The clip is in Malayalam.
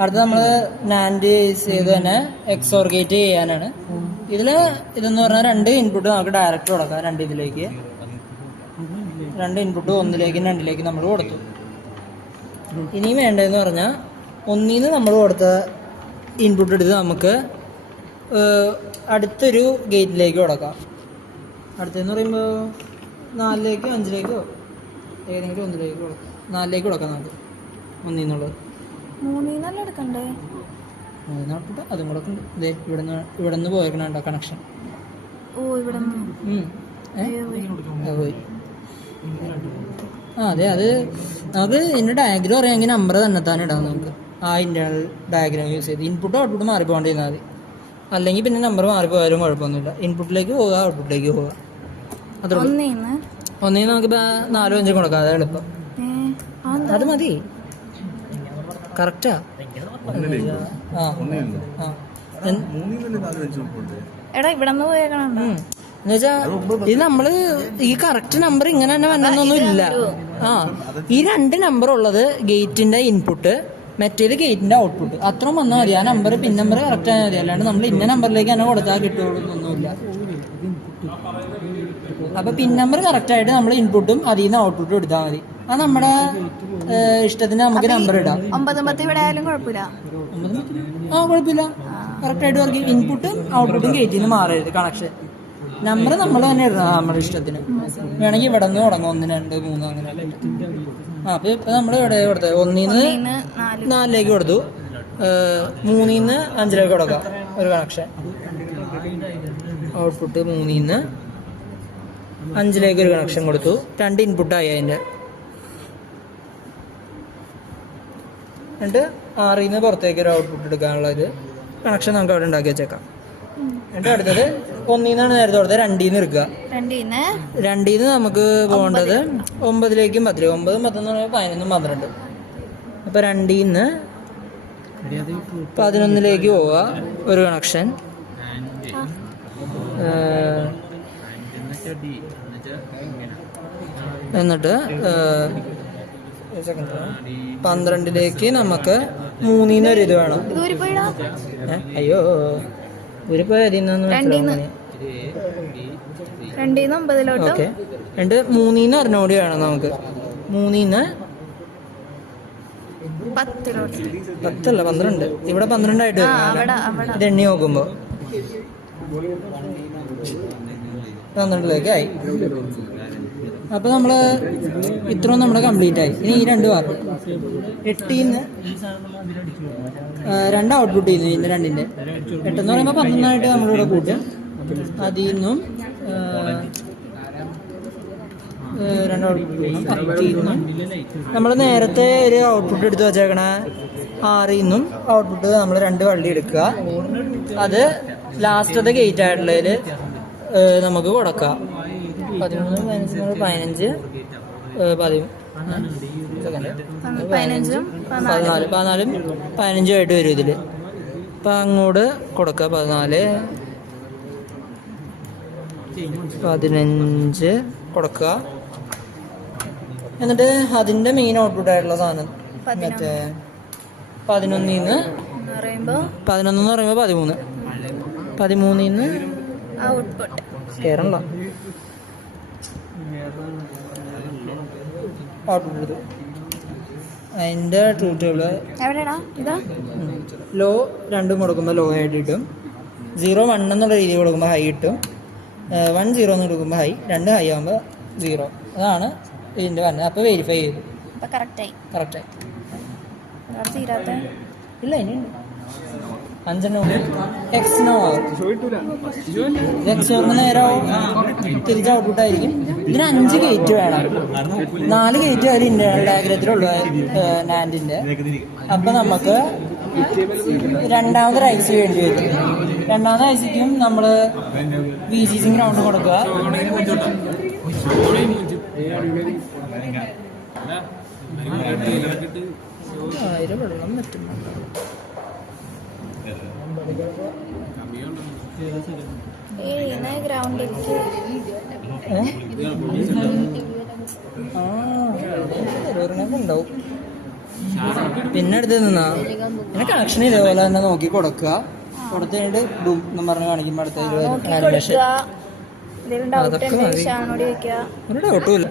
അടുത്ത നമ്മൾ നാൻഡ് യൂസ് ചെയ്ത് തന്നെ എക്സോർ ഗേറ്റ് ചെയ്യാനാണ്. ഇതെന്ന് പറഞ്ഞാൽ 2 ഇൻപുട്ട് നമുക്ക് ഡയറക്റ്റ് കൊടുക്കാം. 2 ഇതിലേക്ക് 2 ഇൻപുട്ട് 1ലേക്കും 2ലേക്കും നമ്മൾ കൊടുത്തു. ഇനിയും വേണ്ടതെന്ന് പറഞ്ഞാൽ 1ൽ നമ്മൾ കൊടുത്ത ഇൻപുട്ട് എടുത്ത് നമുക്ക് അടുത്തൊരു ഗേറ്റിലേക്ക് കൊടുക്കാം. അടുത്തെന്ന് പറയുമ്പോൾ 4ലേക്കോ 5ലേക്കോ ഏതെങ്കിലും 1ലേക്ക് കൊടുക്കാം. 4ലേക്ക് കൊടുക്കാം നമുക്ക് 1ൽ നിന്നുള്ളത്. 3 എടുക്കണ്ടേ? 3 അതും കൂടെ ഉണ്ട്. ഇതേ ഇവിടെ നിന്ന് പോയേക്കണ കണക്ഷൻ. ഓ ഇവിടെ പോയി. അതെ, അത് നമുക്ക് ഇതിൻ്റെ ഡയഗ്രം അറിയാമെങ്കിൽ നമ്പർ തന്നെ ഇടാം നമുക്ക്. ആ ഇന്റേണൽ ഡയഗ്രാം യൂസ് ചെയ്ത് ഇൻപുട്ടും ഔട്ട്പുട്ടും മാറിപ്പോണ്ടിരുന്നാൽ മതി. അല്ലെങ്കിൽ പിന്നെ നമ്പർ മാറിപ്പോയാലും കുഴപ്പമൊന്നുമില്ല. ഇൻപുട്ടിലേക്ക് പോവുക, ഔട്ട്പുട്ടിലേക്ക് പോവുക, അത്ര. 1ൽ നമുക്ക് 4 5 കൊടുക്കാം. അതാണ് എളുപ്പം. അത് മതി. കറക്റ്റാ. എന്നുവെച്ചാ ഇത് നമ്മള് ഈ കറക്റ്റ് നമ്പർ ഇങ്ങനെ തന്നെ വന്നൊന്നും ഇല്ല. ഈ 2 നമ്പർ ഉള്ളത് ഗേറ്റിന്റെ ഇൻപുട്ട്, മറ്റേത് ഗേറ്റിന്റെ ഔട്ട്പുട്ട്, അത്രയും വന്നാൽ മതി. ആ നമ്പർ പിൻ നമ്പർ കറക്റ്റ് ആയാൽ മതി. അല്ലാണ്ട് നമ്മൾ ഇന്ന നമ്പറിലേക്ക് തന്നെ കൊടുത്താൽ കിട്ടുകയൊന്നുമില്ല. അപ്പൊ പിൻ നമ്പർ കറക്റ്റ് ആയിട്ട് നമ്മൾ ഇൻപുട്ടും അതിൽ നിന്ന് ഔട്ട്പുട്ടും എടുത്താൽ മതി. അത് നമ്മുടെ ഇഷ്ടത്തിന് നമുക്ക് നമ്പർ ഇടാം. 9 ഇവിടെ ആയാലും കുഴപ്പമില്ല. കറക്റ്റ് ആയിട്ട് വർക്ക്. ഇൻപുട്ടും ഔട്ട്പുട്ടും ഗേറ്റിൽ നിന്ന് മാറരുത് കണക്ഷൻ. നമ്പർ നമ്മൾ തന്നെ ഇടണം നമ്മുടെ ഇഷ്ടത്തിന്. വേണമെങ്കിൽ ഇവിടെ നിന്ന് തുടങ്ങും 1 2 3 അങ്ങനെ. അപ്പൊ ഇപ്പൊ നമ്മൾ ഇവിടെ കൊടുത്തത് 1ൽ നിന്ന് 4ലേക്ക് കൊടുത്തു, 3ൽ നിന്ന് 5ലേക്ക് കൊടുക്കാം ഒരു കണക്ഷൻ. ഔട്ട്പുട്ട് 3ൽ നിന്ന് 5ലേക്ക് ഒരു കണക്ഷൻ കൊടുത്തു. 2 ഇൻപുട്ടായി അതിൻ്റെ. എന്നിട്ട് 6ൽ നിന്ന് പുറത്തേക്ക് ഒരു ഔട്ട്പുട്ട് എടുക്കാനുള്ള ഒരു കണക്ഷൻ നമുക്ക് അവിടെ ഉണ്ടാക്കി വെച്ചേക്കാം. എന്നിട്ട് അടുത്തത് 1ൽ നിന്നാണ് നേരത്തെ കൊടുത്തത് 2ൽ നിന്ന് എടുക്കുക. 2ൽ നിന്ന് നമുക്ക് പോകേണ്ടത് 9ലേക്കും 10. 9 10 എന്ന് പറയുമ്പോൾ 11 12. അപ്പൊ 2ൽ നിന്ന് 11ലേക്ക് പോവുക ഒരു കണക്ഷൻ. എന്നിട്ട് 12ലേക്ക് നമുക്ക് 3ൽ നിന്ന് ഒരു ഇത് വേണം. അയ്യോ, ഊരിപ്പോയി അതിൽ നിന്ന്. ഓക്കെ. എന്നിട്ട് 3ൽ നിന്ന് ഒരെണ്ണോടി വേണം നമുക്ക്. 3ൽ നിന്ന് 10 അല്ല 12. ഇവിടെ 12 ആയിട്ട് ഇത് എണ്ണി നോക്കുമ്പോ 12ലേക്ക് ആയി. അപ്പൊ നമ്മള് ഇത്രയും നമ്മുടെ കംപ്ലീറ്റ് ആയി. ഇനി ഈ 2 പാർട്ട് 8ൽ നിന്ന് 2 ഔട്ട്പുട്ട് ചെയ്യുന്നു. ഇതിന്റെ 2ന്റെ 8 എന്ന് പറയുമ്പോൾ 11 നമ്മളിവിടെ കൂട്ടും. അതിൽ നിന്നും 2 ഔട്ട്പുട്ട് ചെയ്യണം. 10ൽ നിന്നും നമ്മൾ നേരത്തെ ഒരു ഔട്ട്പുട്ട് എടുത്ത് വെച്ചേക്കണ 6ൽ നിന്നും ഔട്ട്പുട്ട് നമ്മൾ 2 വള്ളി എടുക്കുക. അത് ലാസ്റ്റത്തെ ഗേറ്റ് ആയിട്ടുള്ളതിൽ നമുക്ക് കൊടുക്കാം. 13 15 15 14 15 ആയിട്ട് വരും ഇതില്. അപ്പൊ അങ്ങോട്ട് കൊടുക്കുക. 14 15 കൊടുക്കുക. എന്നിട്ട് അതിന്റെ മെയിൻ ഔട്ട്പുട്ട് ആയിട്ടുള്ള സാധനം മറ്റേ 11ൽ നിന്ന് 11 എന്ന് പറയുമ്പോൾ 13. 13ൽ നിന്ന് കേറണ്ട ഔട്ട്പുട്ട് എടുത്തു. അതിന്റെ ട്രൂത്ത് ടേബിള് ലോ 2 കൊടുക്കുമ്പോൾ ലോ ആയിട്ട് കിട്ടും. 0 1 എന്നുള്ള രീതിയിൽ കൊടുക്കുമ്പോൾ ഹൈ കിട്ടും. 1 0 എന്ന് കൊടുക്കുമ്പോൾ ഹൈ. 2 ഹൈ ആകുമ്പോൾ 0. അതാണ് ഇതിന്റെ പറഞ്ഞത്. അപ്പൊ വെരിഫൈ ചെയ്തു. കറക്റ്റായി. ഇല്ല, ഇനിയുണ്ട്. 5 എക്സിനോ എക്സിന് നേരെ തിരിച്ച് ഔട്ട്പുട്ട് ആയിരിക്കും. ഇതിന് 5 ഗേറ്റ് വേണം. 4 ഗേറ്റ് അതിൽ ഇന്റേണൽ ഡയഗ്രത്തിലുള്ള നാൻഡിന്റെ. അപ്പൊ നമുക്ക് രണ്ടാമതൊരു ഐസി വേണ്ടി വരും. രണ്ടാമത്തെ ഐസിക്കും നമ്മള് VCC ഗ്രൗണ്ട് കൊടുക്കുക. വെള്ളം പറ്റുന്നുണ്ട്. ഉണ്ടാവും. പിന്നെ എടുത്ത് നിന്നാ പിന്നെ കണക്ഷൻ ഇതേപോലെ തന്നെ നോക്കി കൊടുക്കുക. കൊടുത്തു കഴിഞ്ഞിട്ട് ഡും എന്ന് പറഞ്ഞ് കാണിക്കുമ്പോൾ അടുത്തതിൽ വരും ആനിമേഷൻ. എന്തെങ്കിലും ഡൗട്ട് ഉണ്ടെങ്കിൽ ഷാനോട് ചോദിക്കുക. ഒരു ഡൗട്ടും ഇല്ല.